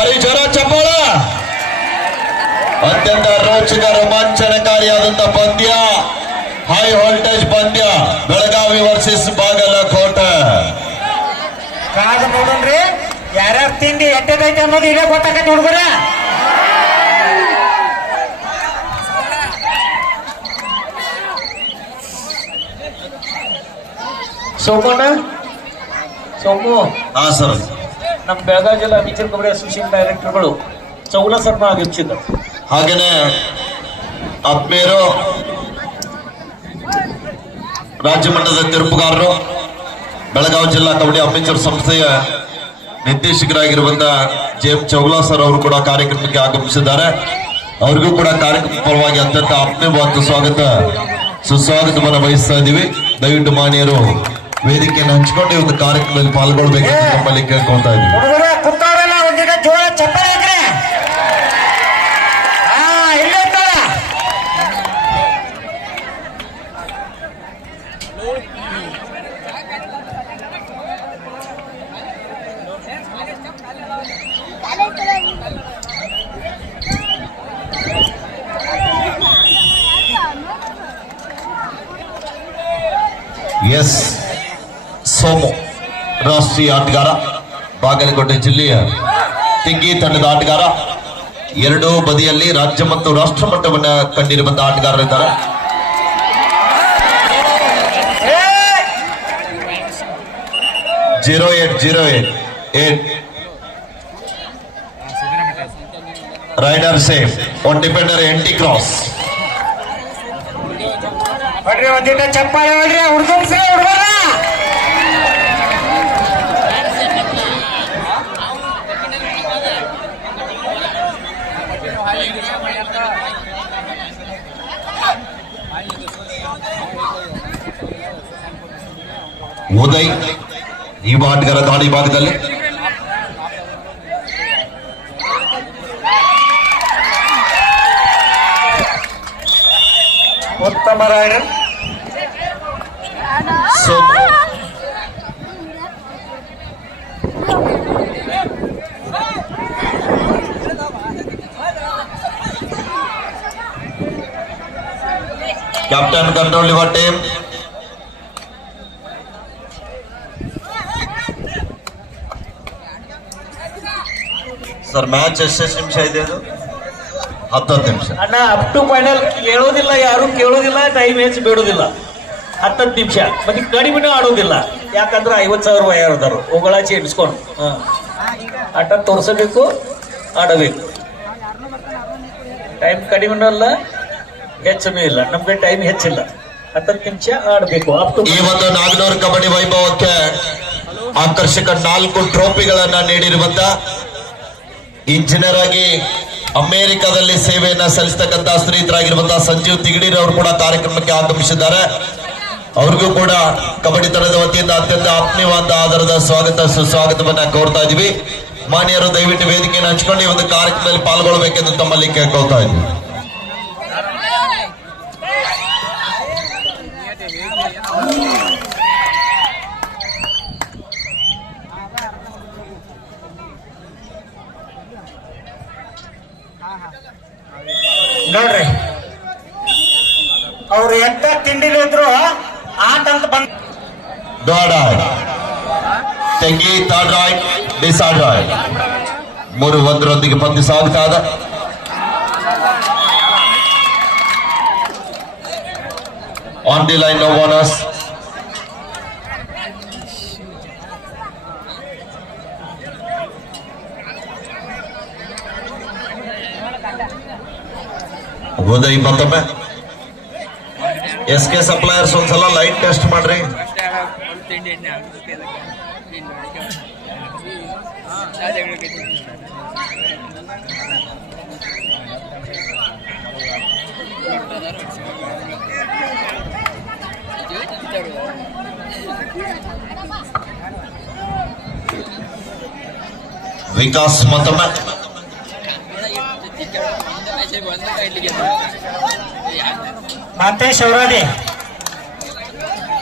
ಬಾರಿ ಜ್ವರ ಚಪ್ಪಾಳ. ಅತ್ಯಂತ ರೋಚಕ ರೋಮಾಂಚನಕಾರಿಯಾದಂತಹ ಪಂದ್ಯ, ಹೈ ವೋಲ್ಟೇಜ್ ಪಂದ್ಯ, ಬೆಳಗಾವಿ ವರ್ಸಸ್ ಬಾಗಲಕೋಟೆ. ಕಾದು ನೋಡೋಣ್ರಿ ಯಾರ್ಯಾರು ತಿಂಡಿ ಎಟ್ಟೈತೆ ಅನ್ನೋದು ಇದೇ ಗೊತ್ತಾಗತ್ತೆ ಹುಡುಗರ. ಸೋಮಣ್ಣ ಸೋಮು. ಹಾ ಸರ್. ನಮ್ಮ ಬೆಳಗಾವಿ ಜಿಲ್ಲಾ ಮಿಚರ್ ಕಬಡ್ಡಿ ಅಸೋಸಿಯೇಷನ್ ಡೈರೆಕ್ಟರ್ಗಳು ಚೌಲ ಸರ್ಮ ಆಗಿರ್ಚಿದ್ದ. ಹಾಗೇನೆ ಆತ್ಮೀಯರು, ರಾಜ್ಯ ಮಟ್ಟದ ತೀರ್ಪುಗಾರರು, ಬೆಳಗಾವಿ ಜಿಲ್ಲಾ ಕಬಡ್ಡಿ ಅಮೇಚರ್ ಸಂಸ್ಥೆಯ ನಿರ್ದೇಶಕರಾಗಿರುವಂತಹ ಜೆ.ಎಂ. ಚೌಲಾ ಸರ್ ಅವರು ಕೂಡ ಕಾರ್ಯಕ್ರಮಕ್ಕೆ ಆಗಮಿಸಿದ್ದಾರೆ. ಅವ್ರಿಗೂ ಕೂಡ ಕಾರ್ಯಕ್ರಮ ಪರವಾಗಿ ಅತ್ಯಂತ ಆತ್ಮೀಯವಾದ ಸ್ವಾಗತ ಸುಸ್ವಾಗತವನ್ನು ವಹಿಸ್ತಾ ಇದ್ದೀವಿ. ದಯವಿಟ್ಟು ಮಾನ್ಯರು ವೇದಿಕೆಯನ್ನು ಹಂಚಿಕೊಂಡು ಈ ಒಂದು ಕಾರ್ಯಕ್ರಮದಲ್ಲಿ ಪಾಲ್ಗೊಳ್ಬೇಕು ನಮ್ಮಲ್ಲಿ ಕೇಳ್ಕೊಳ್ತಾ ಇದ್ದೀವಿ. ಎಸ್ ಸೋಮು ರಾಷ್ಟ್ರೀಯ ಆಟಗಾರ, ಬಾಗಲಕೋಟೆ ಜಿಲ್ಲೆಯ ತಿಂಗಿ ತಂಡದ ಆಟಗಾರ. ಎರಡೂ ಬದಿಯಲ್ಲಿ ರಾಜ್ಯ ಮತ್ತು ರಾಷ್ಟ್ರ ಮಟ್ಟವನ್ನ ಕಂಡಿರುವಂತಹ ಆಟಗಾರರಿದ್ದಾರೆ. Zero eight raider safe, one defender empty cross. ಒಂದಿಟ ಚಪ್ಪಾಳೆ ಹೊಡ್ರಿ ಹುಡುಗನ್ಸ್ರಿ ಹುಡುಗರ. ಉದಯ್ ಈ ಆಟಗಾರ ದಾಳಿ ಭಾಗದಲ್ಲಿ ಉತ್ತಮ raider. Captain control your team. Sir match ಎಷ್ಟೆಷ್ಟು ನಿಮಿಷ ಇದೆ? ಅದು 10 ನಿಮಿಷ ಅಣ್ಣ. ಅಪ್ ಟು ಫೈನಲ್ ಕೇಳೋದಿಲ್ಲ, ಯಾರು ಕೇಳೋದಿಲ್ಲ, ಟೈಮ್ ಹೆಚ್ಚು ಬೇಡೋದಿಲ್ಲ. 10 ನಿಮಿಷ ಮತ್ತೆ ಕಡಿಮೆ ಆಡೋದಿಲ್ಲ. ಯಾಕಂದ್ರೆ 50,000 ವಯರ್ದಾರು ಉಗಳಾಚಿ ಎಬ್ಸ್ಕೊಂಡು ಆಟ ತೋರಿಸಬೇಕು, ಆಡಬೇಕು. ಟೈಮ್ ಕಡಿಮೆ ಅಲ್ಲ, ಹೆಚ್ಚೂ ಇಲ್ಲ. ನಮ್ಗೆ ಟೈಮ್ ಹೆಚ್ಚಿಲ್ಲ, 10 ನಿಮಿಷ ಆಡಬೇಕು. ಈ ಒಂದು ನಾಗನೂರು ಕಬಡ್ಡಿ ವೈಭವಕ್ಕೆ ಆಕರ್ಷಕ 4 ಟ್ರೋಫಿಗಳನ್ನ ನೀಡಿರುವಂತ ಇಂಜಿನಿಯರ್ ಆಗಿ ಅಮೆರಿಕದಲ್ಲಿ ಸೇವೆಯನ್ನ ಸಲ್ಲಿಸತಕ್ಕಂತಹ ಸ್ನೇಹಿತರಾಗಿರುವಂತಹ ಸಂಜೀವ್ ತಿಗಡೀರ್ ಅವರು ಕೂಡ ಕಾರ್ಯಕ್ರಮಕ್ಕೆ ಆಗಮಿಸಿದ್ದಾರೆ. ಅವ್ರಿಗೂ ಕೂಡ ಕಬಡ್ಡಿ ತಂಡದ ವತಿಯಿಂದ ಅತ್ಯಂತ ಆತ್ಮೀಯವಾದ ಆಧಾರದ ಸ್ವಾಗತ ಸುಸ್ವಾಗತವನ್ನ ಕೋರ್ತಾ ಇದೀವಿ. ಮಾನ್ಯರು ದಯವಿಟ್ಟು ವೇದಿಕೆಯನ್ನು ಹಂಚಿಕೊಂಡು ಈ ಒಂದು ಕಾರ್ಯಕ್ರಮದಲ್ಲಿ ಪಾಲ್ಗೊಳ್ಳಬೇಕೆಂದು ತಮ್ಮಲ್ಲಿ ಕೇಳ್ಕೊಳ್ತಾ ಇದ್ವಿ. ನೋಡ್ರಿ, ಅವ್ರು ಎಂತ ತಿಂಡಿಲಿದ್ರು ಆಟ ಅಂತ ಬಂದ ತೆಂಗಿ ಥರ್ಡ್ ರೈಟ್ ಡಿಸೈಡ್ ರೈಟ್ 3-1 ಪಂದ್ಯ ಸಾಗುತ್ತಾ ಇದೆ. On the line no bonus. Uday ಮತ್ತೊಮ್ಮೆ ಎಸ್ ಕೆ ಸಪ್ಲೈಯರ್ಸ್ ಒಂದ್ಸಲ ಲೈಟ್ ಟೆಸ್ಟ್ ಮಾಡ್ರಿ. ವಿಕಾಸ್ ಮತ್ತೊಮ್ಮೆ ಮಾತೇಶ್ ಅವರದಿ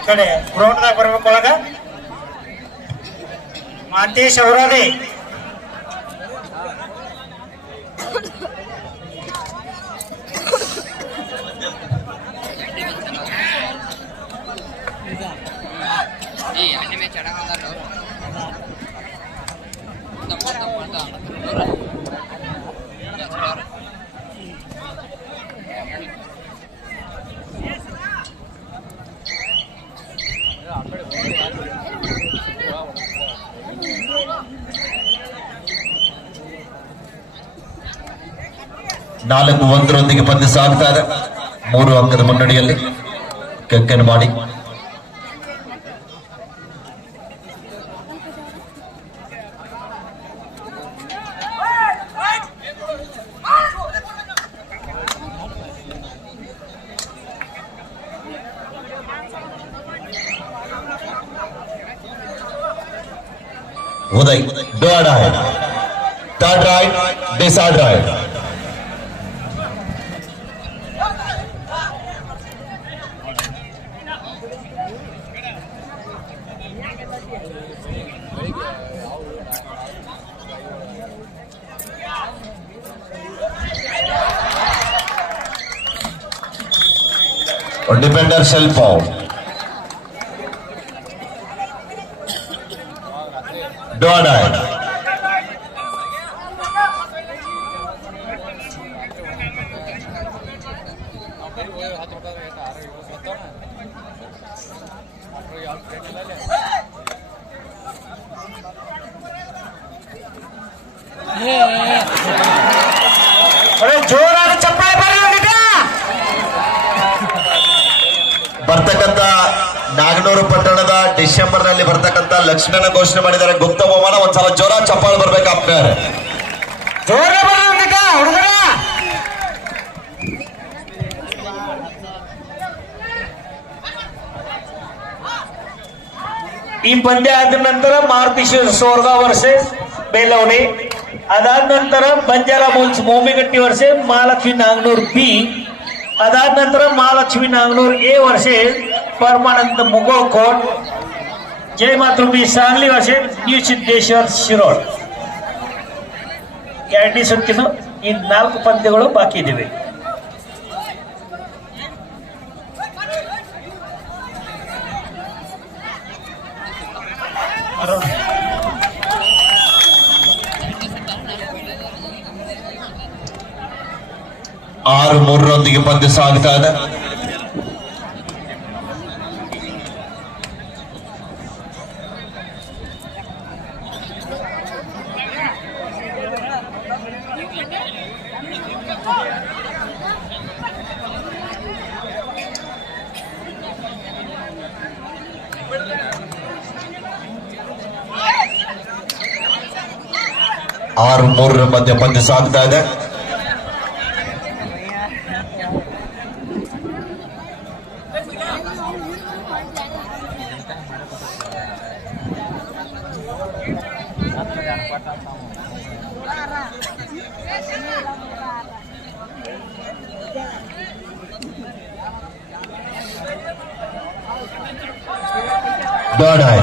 ಕಡೆ ಗ್ರೌಂಡ್ದಾಗ ಬರ್ಬೇಕು. ಒಳಗ ಮಾತೇಶ್ ಅವರದಿ ನಾಲ್ಕು ಒಂದರೊಂದಿಗೆ ಪಂದ್ಯ ಸಾಗ್ತಾ ಇದೆ. 3 ಅಂಕದ ಮುನ್ನಡೆಯಲ್ಲಿ ಕೆಕ್ಕನವಾಡಿ. उदय डॉट है थर्ड राइट डिसाइड राइट और डिफेंडर सेल्फ आउट डॉट है ಜೋರಾದ ಚಪ್ಪಾಳೆ ಬರಲಿಲ್ಲ. ಬರ್ತಕ್ಕಂಥ ನಾಗನೂರು ಪಟ್ಟಣದ ಡಿಸೆಂಬರ್ ನಲ್ಲಿ ಬರ್ತಕ್ಕಂಥ ಲಕ್ಷ್ಮಣ ಘೋಷಣೆ ಮಾಡಿದ್ದಾರೆ. ಗುಪ್ತ ಬಹುಮಾನ. ಒಂದ್ಸಲ ಜೋರ ಚಪ್ಪಾಳೆ ಬರ್ಬೇಕು ಆಪ್ನರ್. ಜೋರ ಬರಲಿಲ್ಲ ಹುಡುಗರ. ಈ ಪಂದ್ಯ ಆದ ನಂತರ ಮಾರುತಿ ಸೋರ್ಗಾ ವರ್ಸೆಸ್ ಬೇಲವಣಿ, ಅದಾದ ನಂತರ Banjara Bulls Momigatti versus Mahalakshmi Naganur B, ಅದಾದ ನಂತರ Mahalakshmi Naganur A versus Paramanand Mugalkot, Jai Matrubhumi Sangli versus New Siddeshwar Shirol. ಎರಡನೇ ಸುತ್ತಿನ ಈ 4 ಪಂದ್ಯಗಳು ಬಾಕಿ ಇವೆ. ಆರು 3 ಪಂದ್ಯ ಸಾಗ್ತಾ ಇದೆ. ಆರು 3 ಮಧ್ಯ ಪಂದ್ಯ ಸಾಗ್ತಾ ಇದೆ. डॉट है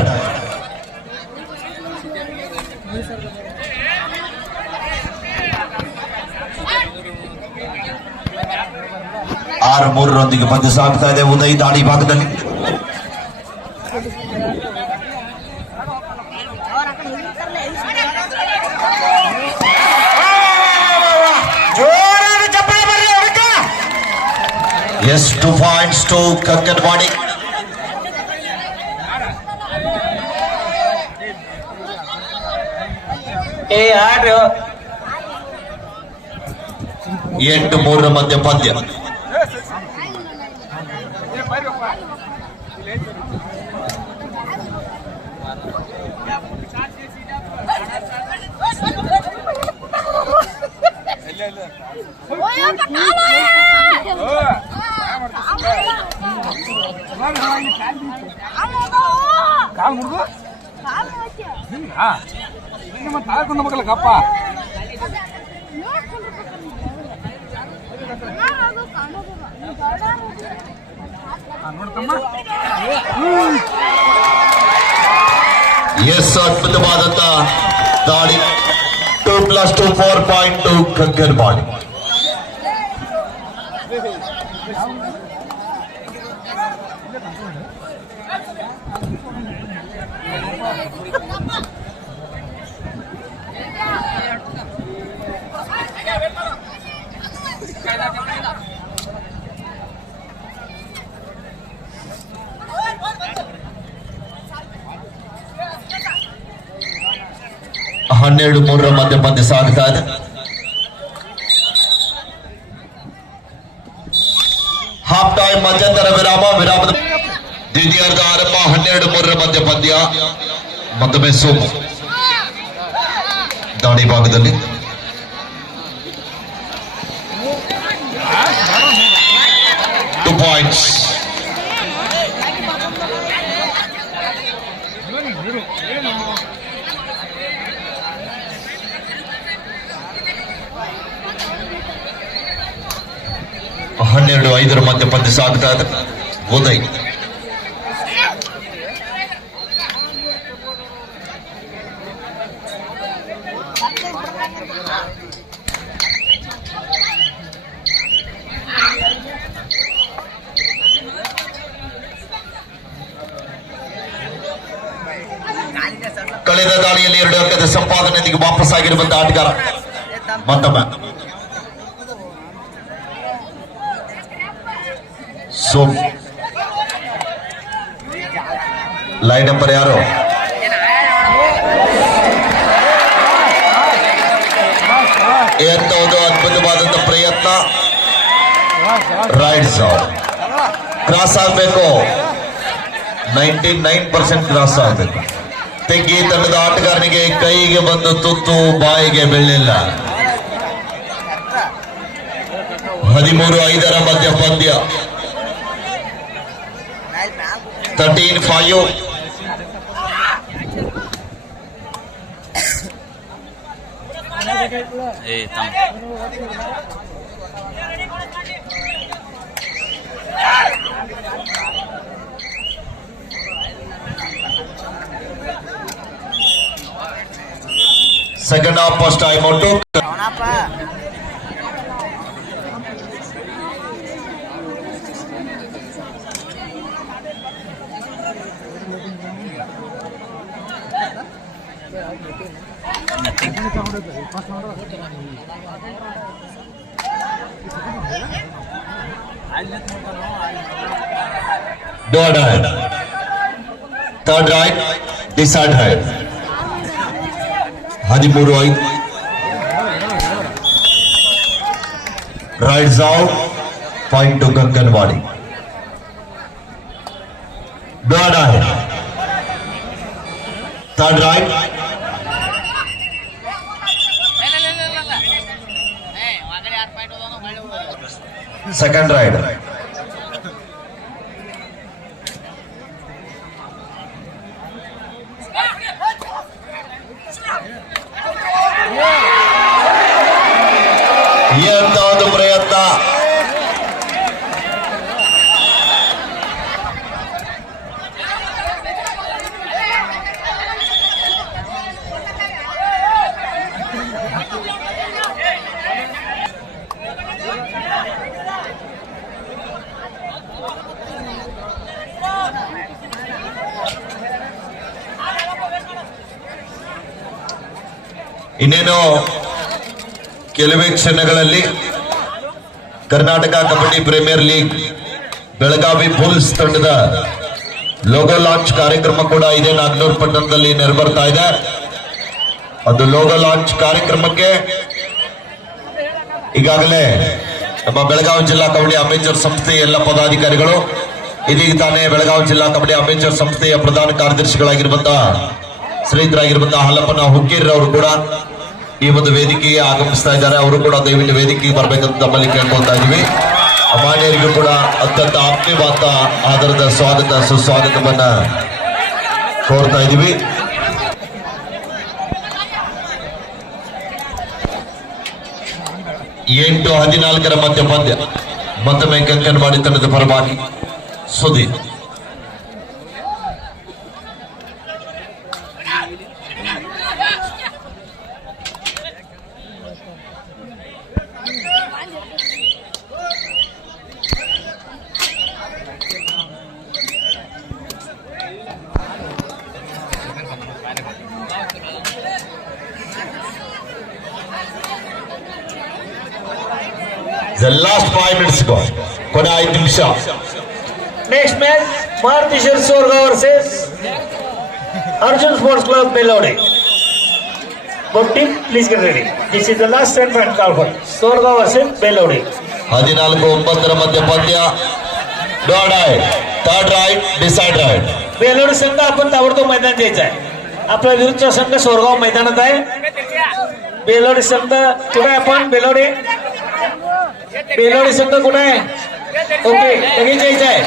6-3 ಪಂದ್ಯ ಸಾಗ್ತಾ ಇದೆ. ಉದಯ್ ದಾಳಿ ಭಾಗದಲ್ಲಿ ಎಸ್ 2 ಪಾಯಿಂಟ್ಸ್ ಟು ಕಂಕನವಾಡಿ. ಏ ಆಡ್ 8-3 ಮಧ್ಯ ಪಂದ್ಯ. ಕಾಲ್ ಮುರಿದು ಮತ್ತೆ ತಾಳ್ಕೊಂಡ ಮಕ್ಕಳಕ್ಕಪ್ಪ ನೋಡ್ತಮ್ಮ. ಎಸ್ ಅದ್ಭುತವಾದಂತ ದಾಳಿ. 2 2+2 4.2 ಕಂಕನವಾಡಿ. ಹನ್ನೆರಡು ಮೂರರ ಮಧ್ಯ ಪಂದ್ಯ ಸಾಗ್ತಾ ಇದೆ. ಹಾಫ್ ಟೈಮ್ ಮಧ್ಯಂತರ ವಿರಾಮದ ದ್ವಿತೀಯಾರ್ಧ ಆರಂಭ. 12-3 ಮಧ್ಯ ಪಂದ್ಯ. ಮತ್ತೊಮ್ಮೆ ಸೋಮು ದಾಳಿ ಭಾಗದಲ್ಲಿ ಟು ಪಾಯಿಂಟ್ಸ್. ಹನ್ನೆರಡು 5 ಮಧ್ಯ ಪಂದ್ಯ ಸಾಗ್ತಾ ಇದೆ. ಉದಯ್ ಕಳೆದ ದಾಳಿಯಲ್ಲಿ 2 ಅಂಕದ ಸಂಪಾದನೆಯೊಂದಿಗೆ ವಾಪಸ್ ಆಗಿರುವಂತಹ ಆಟಗಾರ ಮತ್ತೊಮ್ಮೆ ಸೋಮ್. ಲೈನ್ ನಂಬರ್ ಯಾರು? ಎಂತವುದು ಅದ್ಭುತವಾದಂತ ಪ್ರಯತ್ನ. ರೈಟ್ ಸಾವ್ ಕ್ರಾಸ್ ಆಗ್ಬೇಕು. 99% ಕ್ರಾಸ್ ಆಗ್ಬೇಕು. ತೆಗ್ಗಿ ತಂಡದ ಆಟಗಾರನಿಗೆ ಕೈಗೆ ಬಂದು ತುತ್ತು ಬಾಯಿಗೆ ಬೀಳಲಿಲ್ಲ. 13-5 ಮಧ್ಯ ಪಂದ್ಯ. 13-5. Second half first time out. Third right. Third right. This side right. 13-5. Rides out. Point to Kankanwadi. Third right. Third right. Second right. ಎಂತಾವುದು ಪ್ರಯತ್ನ. ಇನ್ನೇನು ಕೆಲವೇ ಕ್ಷಣಗಳಲ್ಲಿ Karnataka kabaddi premier league Belagavi bulls ತಂಡದ ಲೋಗೋ ಲಾಂಚ್ ಕಾರ್ಯಕ್ರಮ ಕೂಡ ಇದೇ ನಾಗನೂರು ಪಟ್ಟಣದಲ್ಲಿ ನೆರವೇರ್ತಾ ಇದೆ. ಅದು ಲೋಗೋ ಲಾಂಚ್ ಕಾರ್ಯಕ್ರಮಕ್ಕೆ ಈಗಾಗಲೇ ನಮ್ಮ ಬೆಳಗಾವಿ ಜಿಲ್ಲಾ ಕಬಡ್ಡಿ ಅಮೇಚರ್ ಸಂಸ್ಥೆಯ ಎಲ್ಲ ಪದಾಧಿಕಾರಿಗಳು, ಇದೀಗ ತಾನೇ ಬೆಳಗಾವಿ ಜಿಲ್ಲಾ ಕಬಡ್ಡಿ ಅಮೇಚರ್ ಸಂಸ್ಥೆಯ ಪ್ರಧಾನ ಕಾರ್ಯದರ್ಶಿಗಳಾಗಿರುವಂತಹ ಶ್ರೀಧರಾಗಿರುವಂತಹ ಹಲ್ಲಪ್ಪನ ಹುಕ್ಕೇರಿ ಅವರು ಕೂಡ ಈ ಒಂದು ವೇದಿಕೆಗೆ ಆಗಮಿಸ್ತಾ ಇದ್ದಾರೆ. ಅವರು ಕೂಡ ದಯವಿಟ್ಟು ವೇದಿಕೆಗೆ ಬರ್ಬೇಕಂತ ನಮ್ಮಲ್ಲಿ ಕೇಳ್ಕೊಳ್ತಾ ಇದೀವಿ. ಮಾನ್ಯರಿಗೂ ಕೂಡ ಅತ್ಯಂತ ಆತ್ಮೀಯವಾದ ಆಧಾರದ ಸ್ವಾಗತ ಸುಸ್ವಾಗತವನ್ನ ಕೋರ್ತಾ ಇದೀವಿ. ಎಂಟು 14 ಮಧ್ಯ ಪಂದ್ಯ. ಮತ್ತೊಮ್ಮೆ ಕಂಕನವಾಡಿ ತಂಡದ ಪರವಾಗಿ Sudeep. The last 5 minutes go. ಕೊನೆ 5 ನಿಮಿಷ. Next match, Martishar Sorga versus Arjun Sports Club Belode. Both team, please get ready. This is the last stand and call for Sorga versus Belode. 14-9 ಮಧ್ಯ ಪಂದ್ಯ. Third raid decide raid. Belodi संघ आपण ताबडतोब मैदान द्यायचं आहे. आपला विरुद्धचा संघ सोरगाव मैदानात आहे. बेलोडी संघ कुठे आहे? आपण बेलोडी संघ कुठे आहे? ओके, लगेच यायचं आहे.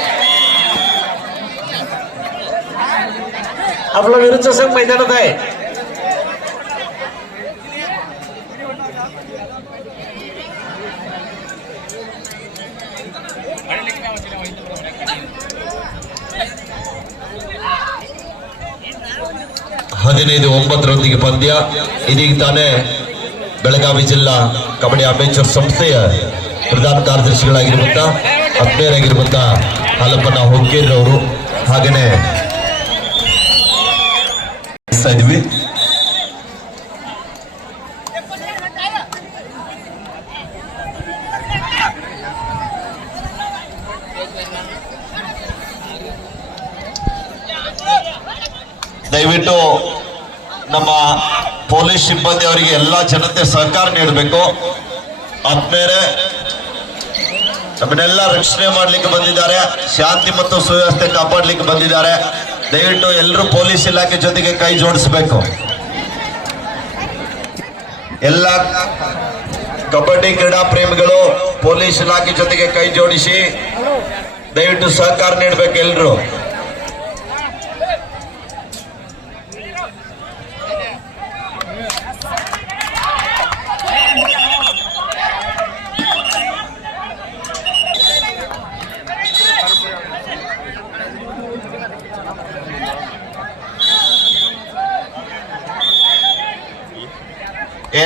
आपला विरुद्धचा संघ मैदानात आहे. ಹದಿನೈದು 9 ಪಂದ್ಯ. ಇದೀಗ ತಾನೇ ಬೆಳಗಾವಿ ಜಿಲ್ಲಾ ಕಬಡ್ಡಿ ಅಮೇಚರ್ ಸಂಸ್ಥೆಯ ಪ್ರಧಾನ ಕಾರ್ಯದರ್ಶಿಗಳಾಗಿರುವಂತ ಆತ್ಮೀಯರಾಗಿರುವಂತ ಹಾಲಪ್ಪನ ಹೊಕ್ಕೇರಿರವರು ಹಾಗೇನೆ ಇದ್ವಿ. ದಯವಿಟ್ಟು ನಮ್ಮ ಪೊಲೀಸ್ ಸಿಬ್ಬಂದಿ ಅವರಿಗೆ ಎಲ್ಲಾ ಜನತೆ ಸಹಕಾರ ನೀಡಬೇಕು. ಆದ್ಮೇಲೆ ನಮ್ಮನ್ನೆಲ್ಲ ರಕ್ಷಣೆ ಮಾಡ್ಲಿಕ್ಕೆ ಬಂದಿದ್ದಾರೆ, ಶಾಂತಿ ಮತ್ತು ಸುವ್ಯವಸ್ಥೆ ಕಾಪಾಡ್ಲಿಕ್ಕೆ ಬಂದಿದ್ದಾರೆ. ದಯವಿಟ್ಟು ಎಲ್ಲರೂ ಪೊಲೀಸ್ ಇಲಾಖೆ ಜೊತೆಗೆ ಕೈ ಜೋಡಿಸಬೇಕು. ಎಲ್ಲ ಕಬಡ್ಡಿ ಕ್ರೀಡಾ ಪ್ರೇಮಿಗಳು ಪೊಲೀಸ್ ಇಲಾಖೆ ಜೊತೆಗೆ ಕೈ ಜೋಡಿಸಿ ದಯವಿಟ್ಟು ಸಹಕಾರ ನೀಡಬೇಕು ಎಲ್ಲರೂ.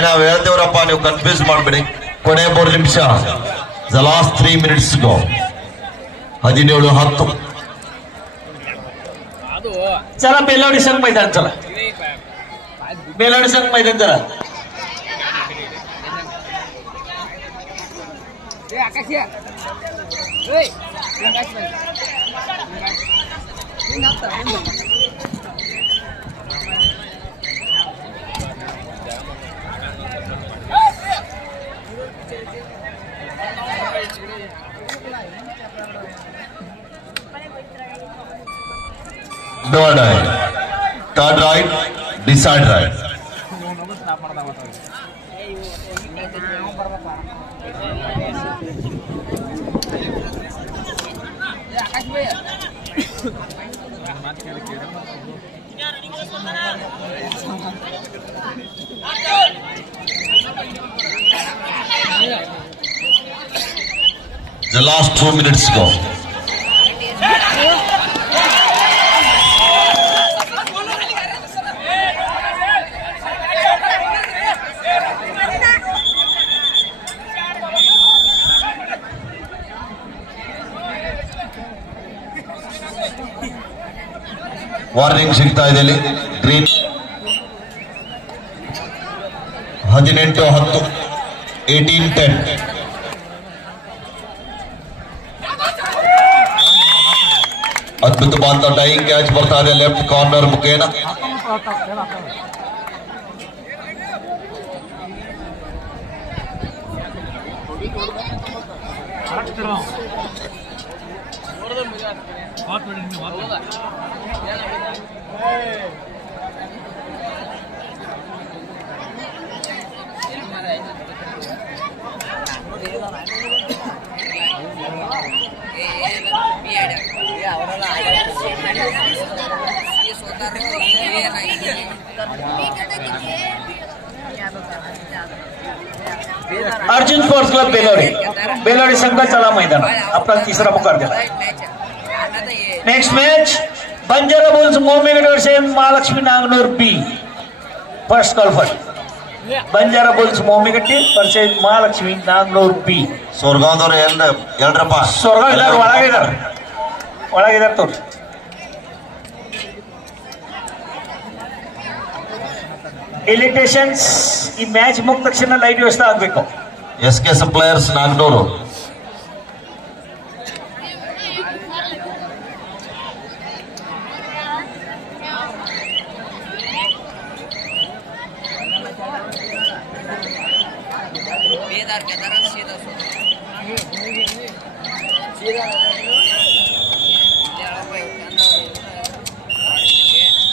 ನಾವು ಹೇಳ್ತೇವ್ರಪ್ಪ, ನೀವು ಕನ್ಫ್ಯೂಸ್ ಮಾಡ್ಬೇಡಿ. ಕೊನೆ 3 ನಿಮಿಷ. ದ ಲಾಸ್ಟ್ 3 minutes ಗೋ. 17-10. चला बेलोडी संघ मैदान, चला बेलोडी संघ मैदान चला. Third raid decide right. The last 2 minutes go. Warning ಸಿಗ್ತಾ ಇದೆ ಇಲ್ಲಿ. ಗ್ರೀನ್ 18-10, 18-10. ಅದ್ಭುತವಾದ ಡೈಯಿಂಗ್ ಕ್ಯಾಚ್ ಬರ್ತಾ ಇದೆ ಲೆಫ್ಟ್ ಕಾರ್ನರ್ ಮುಖೇನ. अर्जुन स्पोर्ट्स क्लब बेलोडी संघ चला मैदान. आपला तिसरा पुकार दिला. Next match Banjara Bulls Momigatti versus Mahalakshmi Nagnoor B. First call first. Banjara Bulls Momigatti versus Mahalakshmi Nagnoor B. ಸೋರ್ಗಾಂವ್ದವ್ರು ಎಲ್ರಪ್ಪ ಸ್ವರ್ಗ ಇದಾರ ಒಳಗಿದಾರ ತೋರಿ. ಎಲಿಟೇಷನ್ಸ್ ಈ ಮ್ಯಾಚ್ ಮುಗಿದ ತಕ್ಷಣ ಲೈಟ್ ವ್ಯವಸ್ಥೆ ಆಗ್ಬೇಕು. SK suppliers Nagnoor.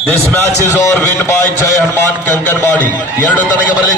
This match is over win by Jai Hanuman Kankanwadi. 2 ತನಕ ಬರಲಿ.